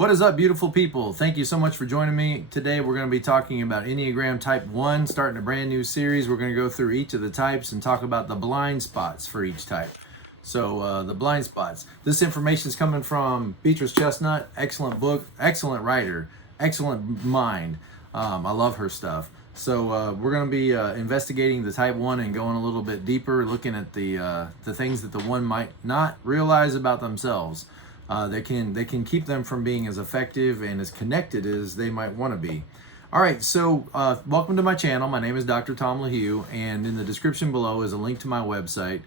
What is up, beautiful people? Thank you so much for joining me. Today we're going to be talking about Enneagram Type 1, starting a brand new series. We're going to go through each of the types and talk about the blind spots for each type. So the blind spots. This information is coming from Beatrice Chestnut. Excellent book, excellent writer, excellent mind. I love her stuff. So we're going to be investigating the Type 1 and going a little bit deeper, looking at the things that the one might not realize about themselves. They can keep them from being as effective and as connected as they might want to be. All right, so welcome to my channel. My name is Dr. Tom LaHue, and in the description below is a link to my website.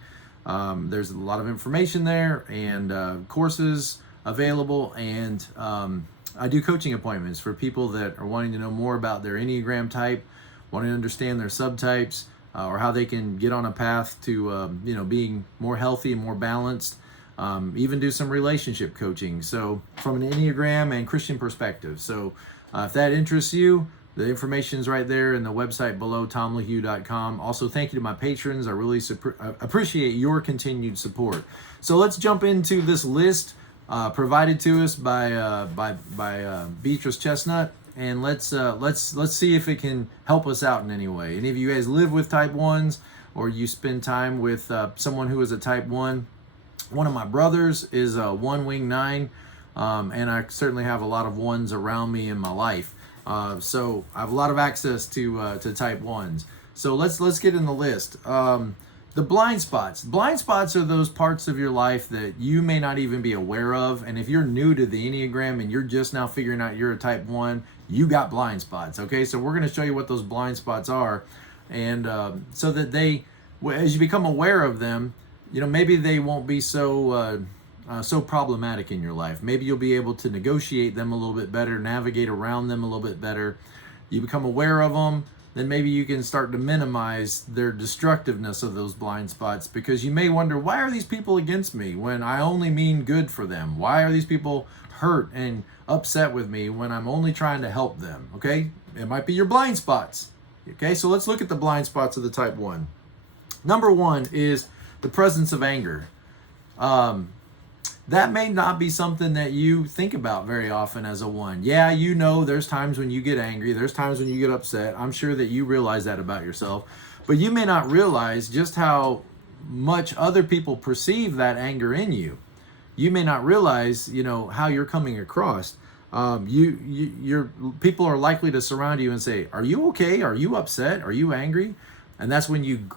There's a lot of information there and courses available, and I do coaching appointments for people that are wanting to know more about their Enneagram type, wanting to understand their subtypes, or how they can get on a path to being more healthy and more balanced. Even do some relationship coaching, so from an Enneagram and Christian perspective. So if that interests you, the information is right there in the website below, tomlahue.com. Also, thank you to my patrons. I really appreciate your continued support. So let's jump into this list provided to us by Beatrice Chestnut, and let's see if it can help us out in any way. Any of you guys live with Type 1s, or you spend time with someone who is a Type 1? One of my brothers is a 1 wing 9, and I certainly have a lot of 1s around me in my life. So I have a lot of access to Type 1s. So let's get in the list. The blind spots. Blind spots are those parts of your life that you may not even be aware of. And if you're new to the Enneagram and you're just now figuring out you're a Type 1, you got blind spots. Okay, so we're going to show you what those blind spots are, and so that as you become aware of them, maybe they won't be so problematic in your life. Maybe you'll be able to negotiate them a little bit better, navigate around them a little bit better. You become aware of them, then maybe you can start to minimize their destructiveness of those blind spots, because you may wonder, why are these people against me when I only mean good for them? Why are these people hurt and upset with me when I'm only trying to help them? Okay, it might be your blind spots. Okay, so let's look at the blind spots of the Type 1. Number 1 is the presence of anger. That may not be something that you think about very often as a 1. Yeah, there's times when you get angry, there's times when you get upset. I'm sure that you realize that about yourself, but you may not realize just how much other people perceive that anger in you. You may not realize, how you're coming across. Your people are likely to surround you and say, "Are you okay? Are you upset? Are you angry?" And that's when you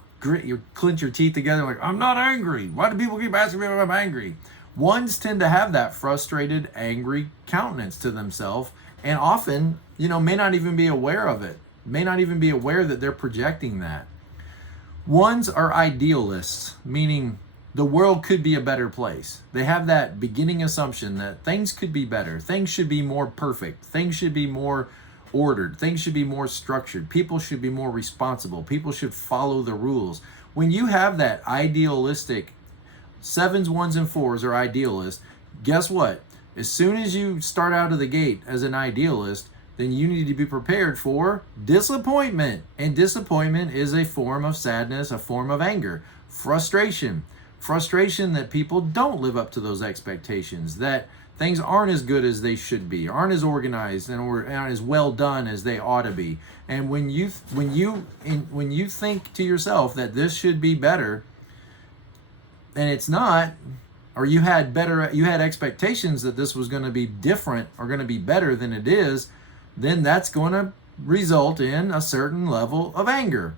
clench your teeth together like, "I'm not angry. Why do people keep asking me if I'm angry?" 1s tend to have that frustrated, angry countenance to themselves, and often, may not even be aware of it, may not even be aware that they're projecting that. 1s are idealists, meaning the world could be a better place. They have that beginning assumption that things could be better, things should be more perfect, things should be more ordered, things should be more structured, people should be more responsible, people should follow the rules. When you have that idealistic, 7s, 1s, and 4s are idealists, guess what? As soon as you start out of the gate as an idealist, then you need to be prepared for disappointment. And disappointment is a form of sadness, a form of anger, frustration that people don't live up to those expectations, that things aren't as good as they should be, aren't as organized and aren't as well done as they ought to be. And when you think to yourself that this should be better, and it's not, or you had expectations that this was going to be different or going to be better than it is, then that's going to result in a certain level of anger.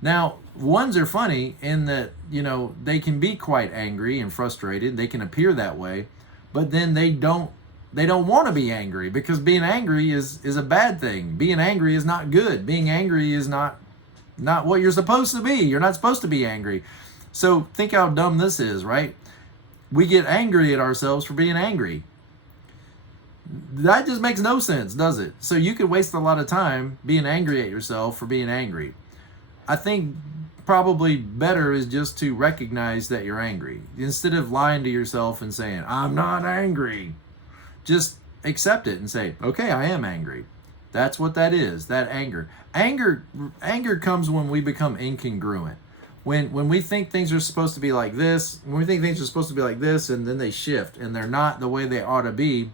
Now, 1s are funny in that, they can be quite angry and frustrated. They can appear that way, but then they don't want to be angry, because being angry is a bad thing. Being angry is not good. Being angry is not what you're supposed to be. You're not supposed to be angry. So think how dumb this is, right? We get angry at ourselves for being angry. That just makes no sense, does it? So you could waste a lot of time being angry at yourself for being angry. I think probably better is just to recognize that you're angry. Instead of lying to yourself and saying, "I'm not angry," just accept it and say, "Okay, I am angry." That's what that is, that anger. Anger comes when we become incongruent. When we think things are supposed to be like this, and then they shift and they're not the way they ought to be,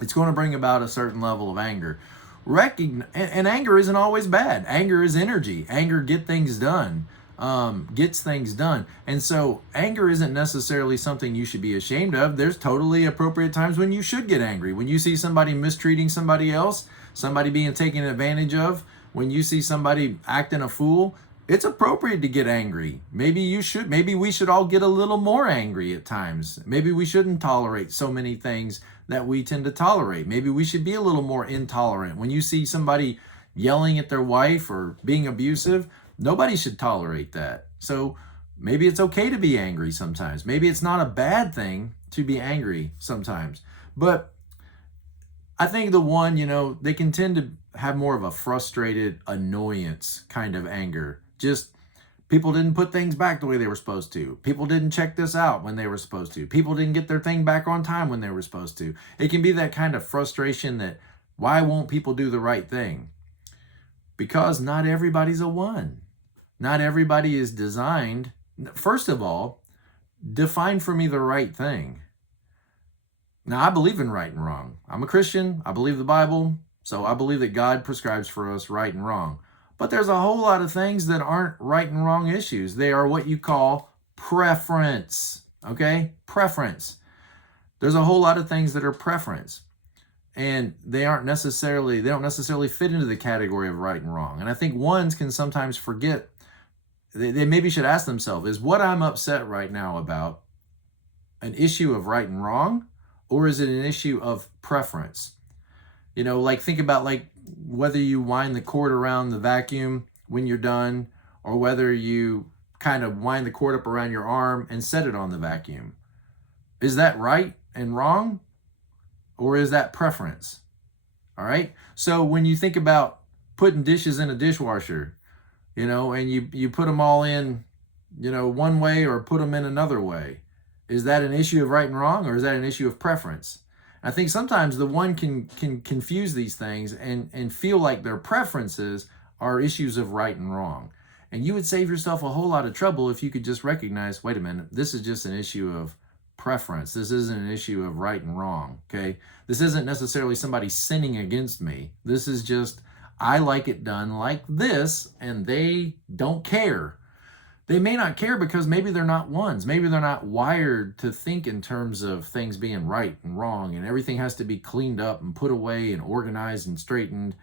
it's going to bring about a certain level of anger. And anger isn't always bad. Anger is energy. Anger gets things done. And so anger isn't necessarily something you should be ashamed of. There's totally appropriate times when you should get angry. When you see somebody mistreating somebody else, somebody being taken advantage of, when you see somebody acting a fool, it's appropriate to get angry. Maybe we should all get a little more angry at times. Maybe we shouldn't tolerate so many things that we tend to tolerate. Maybe we should be a little more intolerant. When you see somebody yelling at their wife or being abusive, nobody should tolerate that. So maybe it's okay to be angry sometimes. Maybe it's not a bad thing to be angry sometimes. But I think the one, they can tend to have more of a frustrated annoyance kind of anger. Just people didn't put things back the way they were supposed to. People didn't check this out when they were supposed to. People didn't get their thing back on time when they were supposed to. It can be that kind of frustration that, why won't people do the right thing? Because not everybody's a one. Not everybody is designed. First of all, define for me the right thing. Now, I believe in right and wrong. I'm a Christian. I believe the Bible. So I believe that God prescribes for us right and wrong. But there's a whole lot of things that aren't right and wrong issues. They are what you call preference. Okay? Preference. There's a whole lot of things that are preference. And they don't necessarily fit into the category of right and wrong. And I think ones can sometimes forget. They maybe should ask themselves, is what I'm upset right now about an issue of right and wrong? Or is it an issue of preference? Think about whether you wind the cord around the vacuum when you're done, or whether you kind of wind the cord up around your arm and set it on the vacuum. Is that right and wrong? Or is that preference? All right. So when you think about putting dishes in a dishwasher, and you put them all in, one way or put them in another way, is that an issue of right and wrong, or is that an issue of preference? I think sometimes the one can confuse these things and feel like their preferences are issues of right and wrong. And you would save yourself a whole lot of trouble if you could just recognize, wait a minute, this is just an issue of preference. This isn't an issue of right and wrong, okay? This isn't necessarily somebody sinning against me. This is just, I like it done like this, and they don't care. They may not care because maybe they're not ones. Maybe they're not wired to think in terms of things being right and wrong, and everything has to be cleaned up and put away and organized and straightened.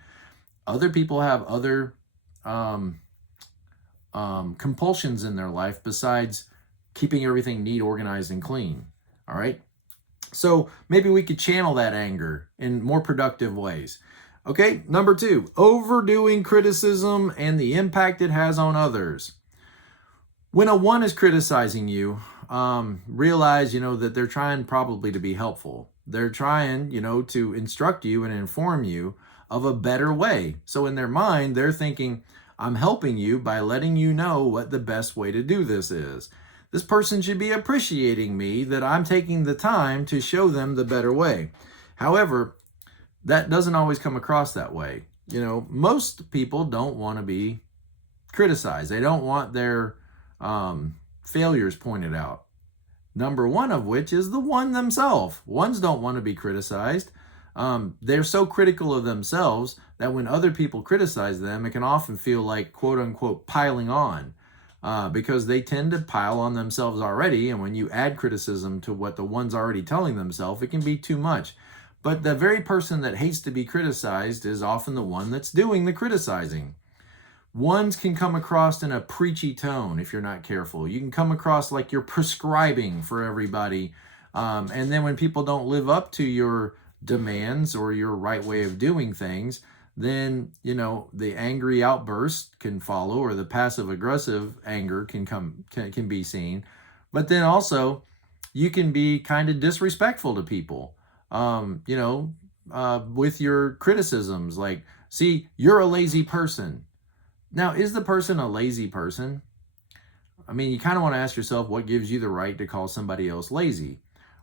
Other people have other compulsions in their life besides keeping everything neat, organized, and clean. All right? So maybe we could channel that anger in more productive ways. Okay, number 2, overdoing criticism and the impact it has on others. When a one is criticizing you, realize, that they're trying probably to be helpful. They're trying, to instruct you and inform you of a better way. So in their mind, they're thinking, I'm helping you by letting you know what the best way to do this is. This person should be appreciating me that I'm taking the time to show them the better way. However, that doesn't always come across that way. Most people don't want to be criticized. They don't want their failures pointed out. Number one of which is the one themselves. Ones don't want to be criticized. They're so critical of themselves that when other people criticize them, it can often feel like, quote unquote, piling on, because they tend to pile on themselves already. And when you add criticism to what the one's already telling themselves, it can be too much. But the very person that hates to be criticized is often the one that's doing the criticizing. Ones can come across in a preachy tone if you're not careful. You can come across like you're prescribing for everybody. And then when people don't live up to your demands or your right way of doing things, then, the angry outburst can follow, or the passive aggressive anger can be seen. But then also you can be kind of disrespectful to people, with your criticisms, like, see, you're a lazy person. Now, is the person a lazy person? I mean, you kind of want to ask yourself, what gives you the right to call somebody else lazy?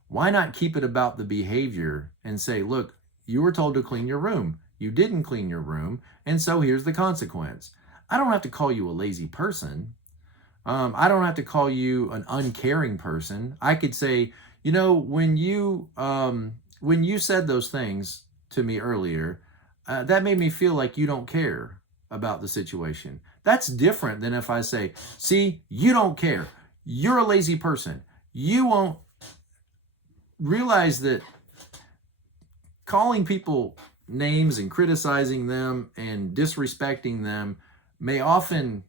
Why not keep it about the behavior and say, look, you were told to clean your room. You didn't clean your room, and so here's the consequence. I don't have to call you a lazy person. I don't have to call you an uncaring person. I could say, when you when you said those things to me earlier, that made me feel like you don't care about the situation. That's different than if I say, see, you don't care. You're a lazy person. You won't realize that calling people names and criticizing them and disrespecting them may often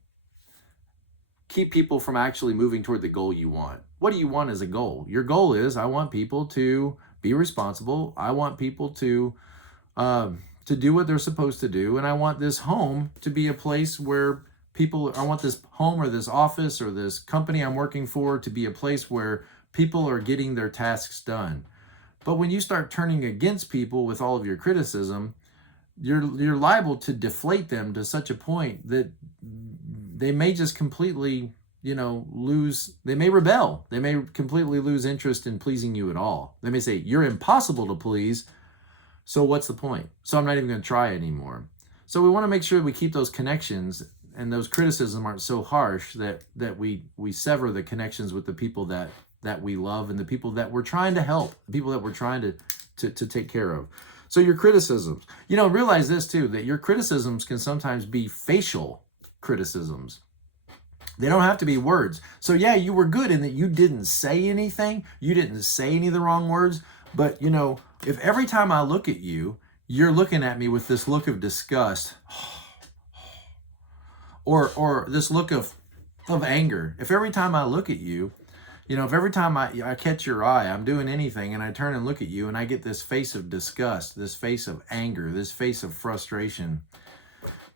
keep people from actually moving toward the goal you want. What do you want as a goal? Your goal is, I want people to be responsible. I want people to do what they're supposed to do. And I want this home to be a place where I want this home or this office or this company I'm working for to be a place where people are getting their tasks done. But when you start turning against people with all of your criticism, you're liable to deflate them to such a point that they may just completely, they may rebel. They may completely lose interest in pleasing you at all. They may say, you're impossible to please, so what's the point? So I'm not even going to try anymore. So we want to make sure we keep those connections and those criticisms aren't so harsh that we sever the connections with the people that we love and the people that we're trying to help, the people that we're trying to take care of. So your criticisms, realize this too, that your criticisms can sometimes be facial criticisms. They don't have to be words. So yeah, you were good in that you didn't say anything. You didn't say any of the wrong words. But if every time I look at you, you're looking at me with this look of disgust or this look of anger, if every time I look at you, if every time I catch your eye, I'm doing anything and I turn and look at you and I get this face of disgust, this face of anger, this face of frustration,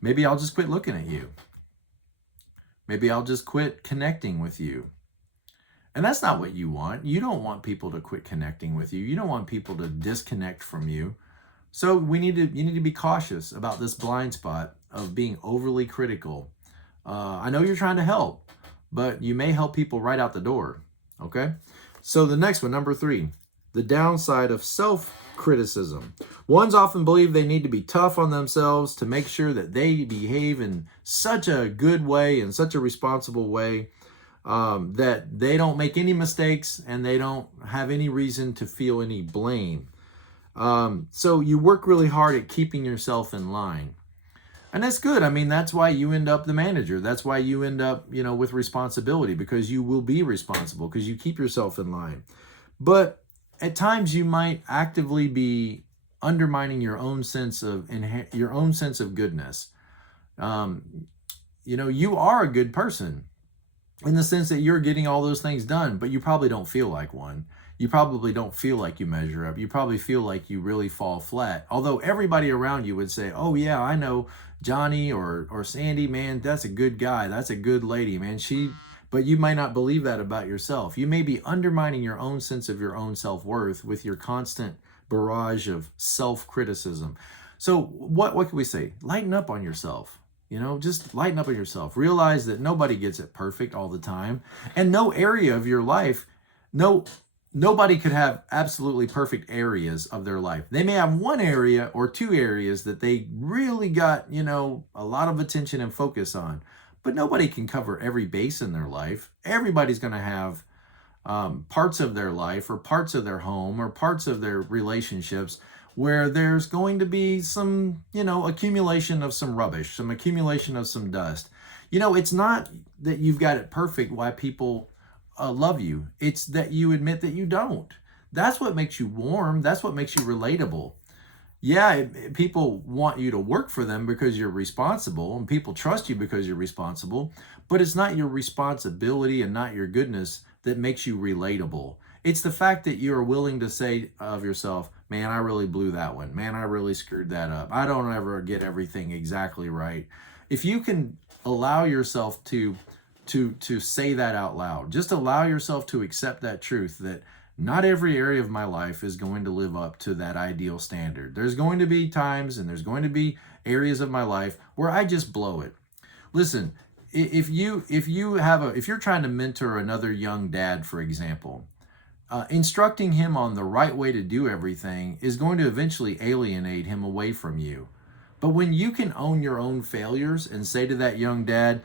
maybe I'll just quit looking at you. Maybe I'll just quit connecting with you. And that's not what you want. You don't want people to quit connecting with you. You don't want people to disconnect from you. So you need to be cautious about this blind spot of being overly critical. I know you're trying to help, but you may help people right out the door. Okay? So the next one, number 3, the downside of self-criticism. Ones often believe they need to be tough on themselves to make sure that they behave in such a good way, in such a responsible way, that they don't make any mistakes and they don't have any reason to feel any blame. So you work really hard at keeping yourself in line. And that's good. I mean, that's why you end up the manager. That's why you end up, with responsibility, because you will be responsible, because you keep yourself in line. But at times you might actively be undermining your own sense of goodness. You are a good person in the sense that you're getting all those things done, but you probably don't feel like one. You probably don't feel like you measure up. You probably feel like you really fall flat. Although everybody around you would say, oh yeah, I know Johnny or Sandy, man, that's a good guy. That's a good lady, man. But you might not believe that about yourself. You may be undermining your own sense of your own self-worth with your constant barrage of self-criticism. So what can we say? Lighten up on yourself. Just lighten up on yourself. Realize that nobody gets it perfect all the time. And no area of your life, nobody could have absolutely perfect areas of their life. They may have one area or two areas that they really got, a lot of attention and focus on. But nobody can cover every base in their life. Everybody's going to have parts of their life or parts of their home or parts of their relationships where there's going to be some, accumulation of some rubbish, some accumulation of some dust. It's not that you've got it perfect why people love you. It's that you admit that you don't. That's what makes you warm. That's what makes you relatable. Yeah, people want you to work for them because you're responsible, and people trust you because you're responsible, but it's not your responsibility and not your goodness that makes you relatable. It's the fact that you are willing to say of yourself, man, I really blew that one. Man, I really screwed that up. I don't ever get everything exactly right. If you can allow yourself to say that out loud, just allow yourself to accept that truth that not every area of my life is going to live up to that ideal standard. There's going to be times and there's going to be areas of my life where I just blow it. Listen, if you're trying to mentor another young dad, for example, instructing him on the right way to do everything is going to eventually alienate him away from you. But when you can own your own failures and say to that young dad,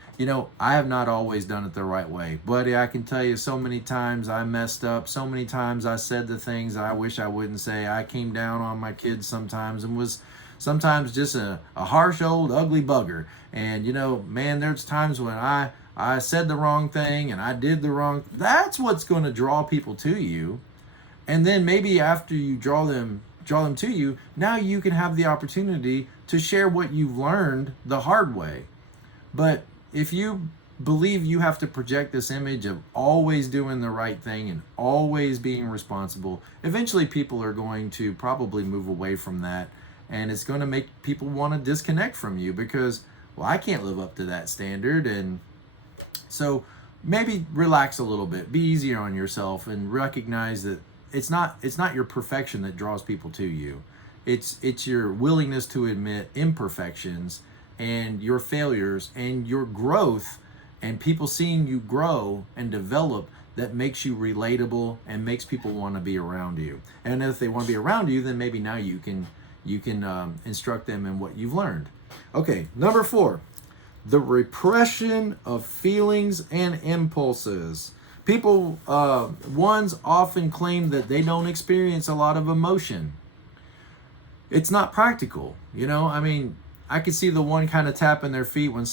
I have not always done it the right way. Buddy, I can tell you so many times I messed up. So many times I said the things I wish I wouldn't say. I came down on my kids sometimes and was sometimes just a harsh old ugly bugger. And, man, there's times when I said the wrong thing and I did the wrong. That's what's going to draw people to you. And then maybe after you draw them to you, now you can have the opportunity to share what you've learned the hard way. But if you believe you have to project this image of always doing the right thing and always being responsible, eventually people are going to probably move away from that, and it's going to make people want to disconnect from you because, well, I can't live up to that standard. And so maybe relax a little bit, be easier on yourself, and recognize that it's not your perfection that draws people to you. It's your willingness to admit imperfections and your failures and your growth, and people seeing you grow and develop, that makes you relatable and makes people want to be around you. And if they want to be around you, then maybe now you can instruct them in what you've learned. Okay, number 4, the repression of feelings and impulses. People, ones often claim that they don't experience a lot of emotion. It's not practical, I could see the one kind of tapping their feet when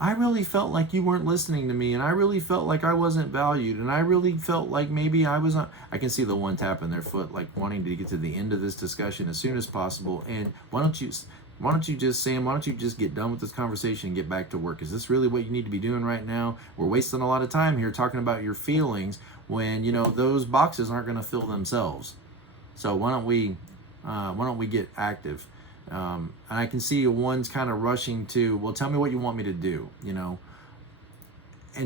I really felt like you weren't listening to me, and I really felt like I wasn't valued, and I really felt like maybe I was not. I can see the one tapping their foot, like wanting to get to the end of this discussion as soon as possible. And why don't you just get done with this conversation and get back to work? Is this really what you need to be doing right now? We're wasting a lot of time here talking about your feelings when, those boxes aren't going to fill themselves. So why don't we get active? And I can see one's kind of rushing to, well, tell me what you want me to do, and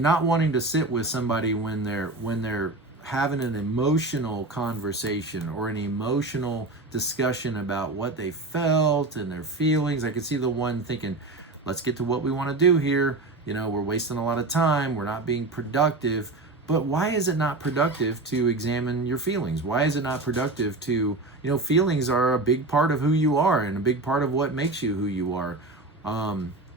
not wanting to sit with somebody when they're having an emotional conversation or an emotional discussion about what they felt and their feelings. I could see the one thinking, let's get to what we want to do here. We're wasting a lot of time. We're not being productive. But why is it not productive to examine your feelings? Why is it not productive to, feelings are a big part of who you are and a big part of what makes you who you are.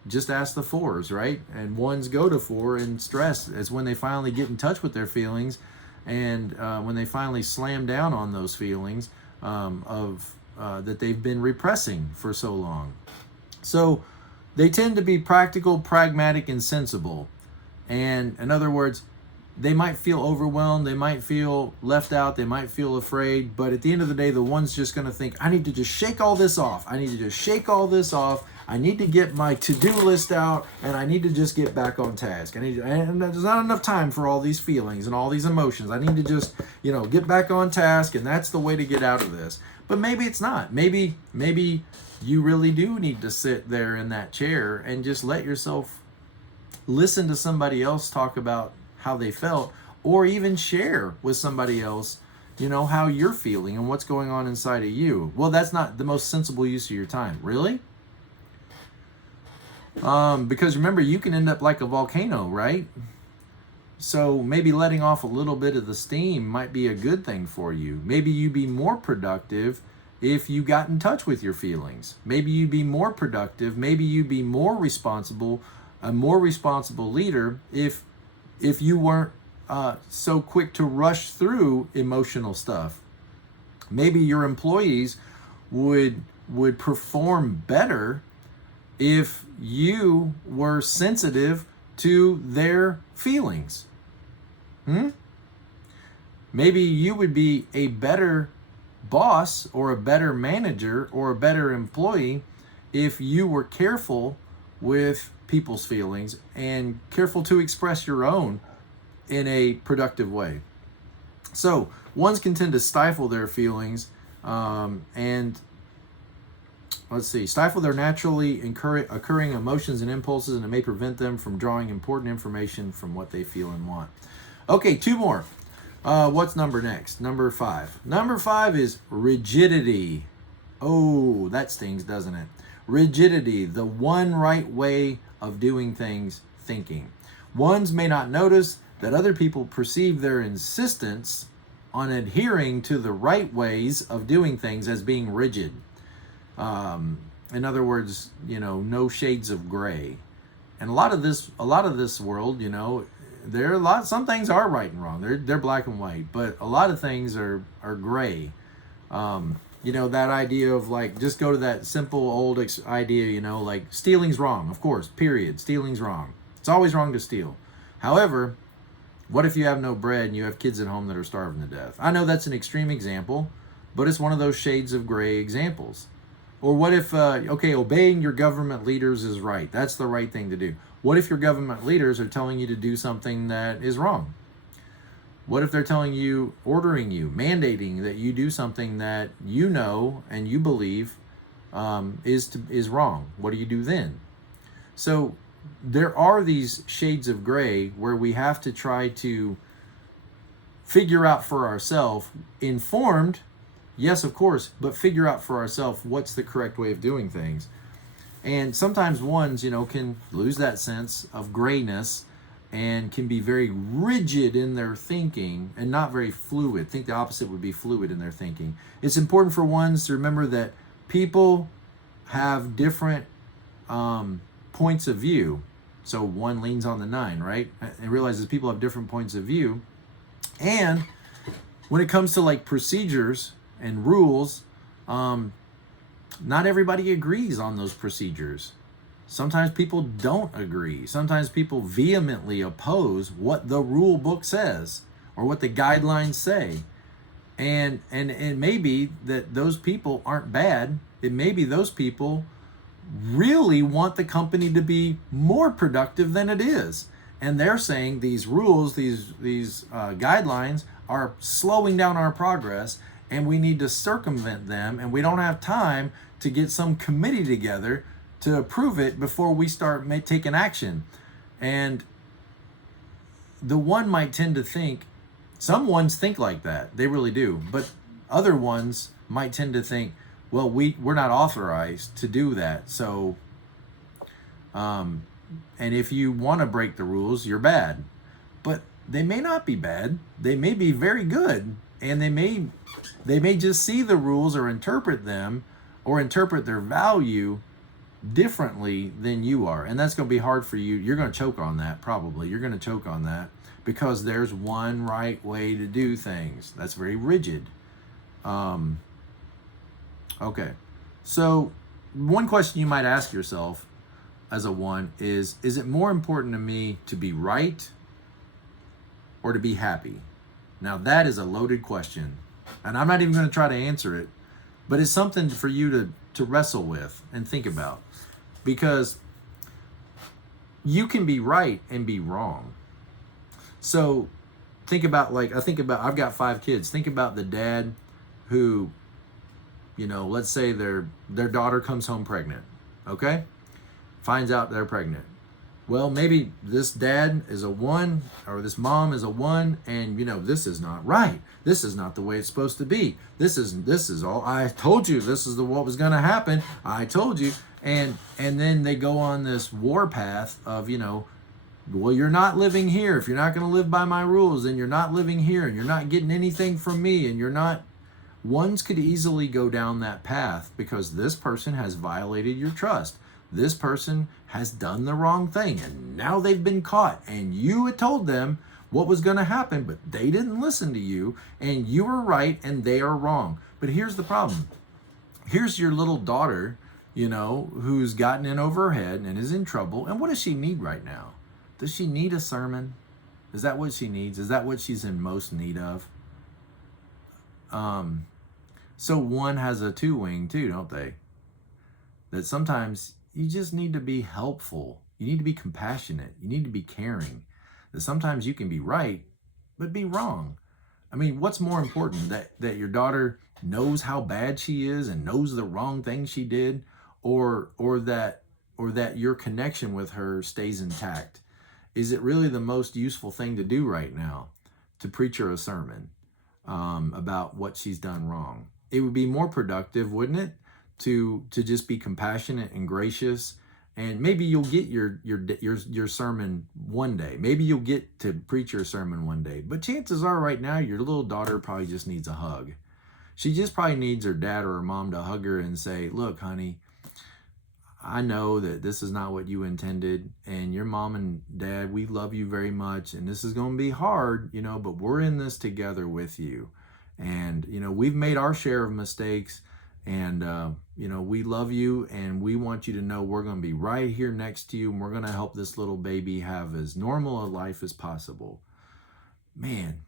Just ask the 4s, right? And 1s go to 4 and stress. It's when they finally get in touch with their feelings, and when they finally slam down on those feelings that they've been repressing for so long. So they tend to be practical, pragmatic, and sensible. And in other words, they might feel overwhelmed, they might feel left out, they might feel afraid, but at the end of the day, the one's just going to think, I need to just shake all this off. I need to get my to-do list out, and I need to just get back on task. And there's not enough time for all these feelings and all these emotions. I need to just, get back on task, and that's the way to get out of this. But maybe it's not. Maybe you really do need to sit there in that chair and just let yourself listen to somebody else talk about how they felt, or even share with somebody else, how you're feeling and what's going on inside of you. Well, that's not the most sensible use of your time. Really? Because remember, you can end up like a volcano, right? So maybe letting off a little bit of the steam might be a good thing for you. Maybe you'd be more productive if you got in touch with your feelings. Maybe you'd be more productive. Maybe you'd be more responsible, a more responsible leader if you weren't so quick to rush through emotional stuff. Maybe your employees would perform better if you were sensitive to their feelings. Maybe you would be a better boss or a better manager or a better employee if you were careful with people's feelings and careful to express your own in a productive way. So ones can tend to stifle their feelings and stifle their naturally occurring emotions and impulses, and it may prevent them from drawing important information from what they feel and want. Okay, 2 more. What's number next? Number 5. Number 5 is rigidity. Oh, that stings, doesn't it? Rigidity, the one right way of doing things thinking. Ones may not notice that other people perceive their insistence on adhering to the right ways of doing things as being rigid. In other words, no shades of gray. And a lot of this world, there are some things are right and wrong. They're black and white, but a lot of things are gray. That idea of like, just go to that simple old idea, like stealing's wrong, of course, period. Stealing's wrong. It's always wrong to steal. However, what if you have no bread and you have kids at home that are starving to death? I know that's an extreme example, but it's one of those shades of gray examples. Or what if, obeying your government leaders is right. That's the right thing to do. What if your government leaders are telling you to do something that is wrong? What if they're telling you, ordering you, mandating that you do something that you know and you believe is wrong? What do you do then? So there are these shades of gray where we have to try to figure out for ourselves, informed, yes, of course, but figure out for ourselves what's the correct way of doing things. And sometimes ones, can lose that sense of grayness and can be very rigid in their thinking and not very fluid. I think the opposite would be fluid in their thinking. It's important for ones to remember that people have different points of view. So one leans on the 9, right? And realizes people have different points of view. And when it comes to like procedures and rules, not everybody agrees on those procedures. Sometimes people don't agree. Sometimes people vehemently oppose what the rule book says or what the guidelines say. And it may be that those people aren't bad. It may be those people really want the company to be more productive than it is. And they're saying these rules, these guidelines are slowing down our progress, and we need to circumvent them, and we don't have time to get some committee together to approve it before we start taking action. And the one might tend to think, some ones think like that, they really do, but other ones might tend to think, well, we're not authorized to do that, so and if you want to break the rules, you're bad. But they may not be bad, they may be very good, and they may just see the rules or interpret them or interpret their value differently than you are. And that's going to be hard for you. You're going to choke on that, probably. You're going to choke on that because there's one right way to do things. That's very rigid. Okay. So one question you might ask yourself as a 1 is it more important to me to be right or to be happy? Now that is a loaded question, and I'm not even going to try to answer it, but it's something for you to wrestle with and think about, because you can be right and be wrong. So think about, I've got 5 kids. Think about the dad who, let's say their daughter comes home pregnant, okay? Finds out they're pregnant. Well, maybe this dad is a 1 or this mom is a 1, and this is not right. This is not the way it's supposed to be. This is all I told you. This is what was going to happen. I told you. And then they go on this war path of, well, you're not living here. If you're not going to live by my rules, then you're not living here, and you're not getting anything from me, and you're not. Ones could easily go down that path because this person has violated your trust. This person has done the wrong thing, and now they've been caught, and you had told them what was going to happen, but they didn't listen to you, and you were right and they are wrong. But here's the problem. Here's your little daughter, who's gotten in over her head and is in trouble. And what does she need right now? Does she need a sermon? Is that what she needs? Is that what she's in most need of? So 1 has a 2 wing too, don't they? That sometimes you just need to be helpful. You need to be compassionate. You need to be caring. That sometimes you can be right, but be wrong. I mean, what's more important, that your daughter knows how bad she is and knows the wrong thing she did, or that your connection with her stays intact? Is it really the most useful thing to do right now to preach her a sermon about what she's done wrong? It would be more productive, wouldn't it, to just be compassionate and gracious, and maybe you'll get your sermon one day. Maybe you'll get to preach your sermon one day. But chances are right now your little daughter probably just needs a hug. She just probably needs her dad or her mom to hug her and say, look, honey, I know that this is not what you intended, and your mom and dad, we love you very much, and this is going to be hard, but we're in this together with you. And, we've made our share of mistakes, and, we love you, and we want you to know we're going to be right here next to you, and we're going to help this little baby have as normal a life as possible. Man,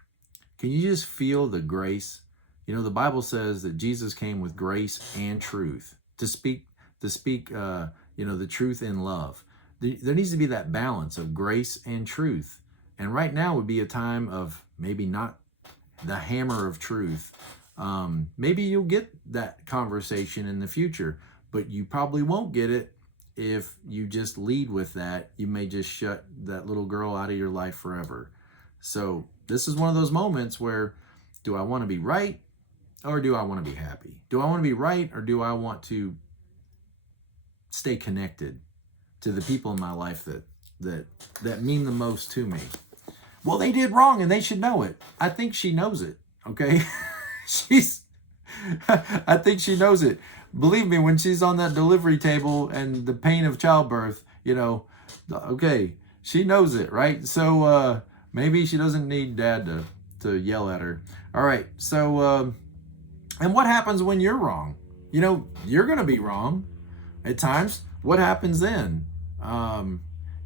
can you just feel the grace? The Bible says that Jesus came with grace and truth to speak the truth in love. There needs to be that balance of grace and truth. And right now would be a time of maybe not the hammer of truth. Maybe you'll get that conversation in the future, but you probably won't get it if you just lead with that. You may just shut that little girl out of your life forever. So this is one of those moments where, do I want to be right or do I want to be happy? Do I want to be right or do I want to stay connected to the people in my life that mean the most to me? Well, they did wrong and they should know it. I think she knows it, okay? I think she knows it. Believe me, when she's on that delivery table and the pain of childbirth, okay, she knows it, right? So maybe she doesn't need dad to yell at her. All right, so, and what happens when you're wrong? You're going to be wrong at times. What happens then?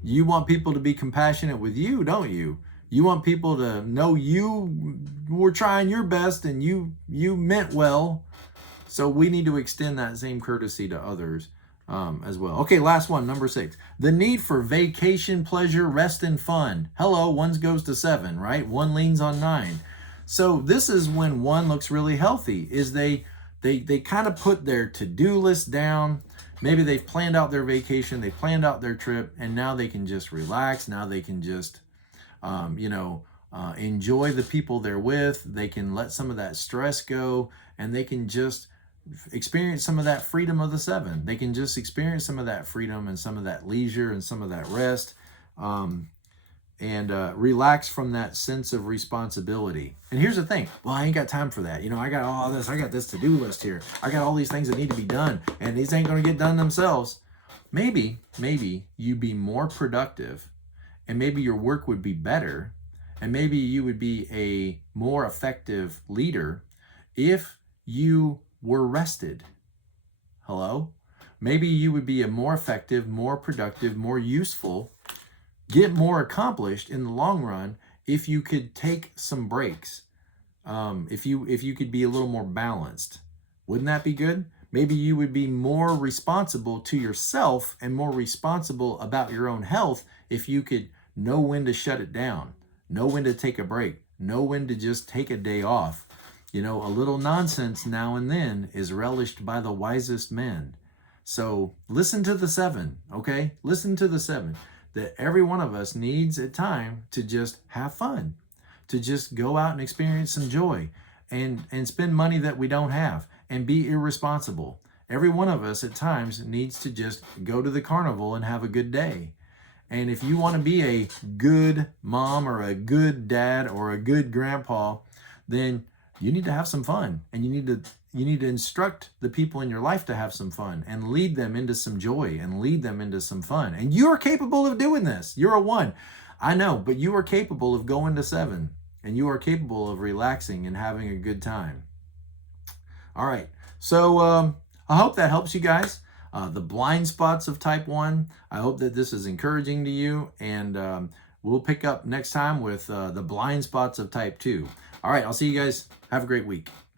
You want people to be compassionate with you, don't you? You want people to know you were trying your best and you meant well. So we need to extend that same courtesy to others as well. Okay, last one, number 6. The need for vacation, pleasure, rest, and fun. Hello, 1 goes to 7, right? 1 leans on 9. So this is when 1 looks really healthy, is they kind of put their to-do list down. Maybe they've planned out their vacation, they planned out their trip, and now they can just relax. Now they can just, enjoy the people they're with. They can let some of that stress go, and they can just experience some of that freedom of the 7. They can just experience some of that freedom and some of that leisure and some of that rest, and relax from that sense of responsibility. And here's the thing. Well, I ain't got time for that. I got all this. I got this to-do list here. I got all these things that need to be done, and these ain't going to get done themselves. Maybe you be more productive, and maybe your work would be better, and maybe you would be a more effective leader if you were rested. Hello? Maybe you would be a more effective, more productive, more useful, get more accomplished in the long run if you could take some breaks. If you could be a little more balanced. Wouldn't that be good? Maybe you would be more responsible to yourself and more responsible about your own health if you could know when to shut it down, know when to take a break, know when to just take a day off. A little nonsense now and then is relished by the wisest men. So listen to the 7, okay? Listen to the 7, that every one of us needs at time to just have fun, to just go out and experience some joy and spend money that we don't have and be irresponsible. Every one of us at times needs to just go to the carnival and have a good day. And if you want to be a good mom or a good dad or a good grandpa, then you need to have some fun, and you need to instruct the people in your life to have some fun and lead them into some joy and lead them into some fun. And you are capable of doing this. You're a 1. I know, but you are capable of going to 7, and you are capable of relaxing and having a good time. All right. So I hope that helps you guys. The blind spots of type 1. I hope that this is encouraging to you, and we'll pick up next time with the blind spots of type 2. All right, I'll see you guys. Have a great week.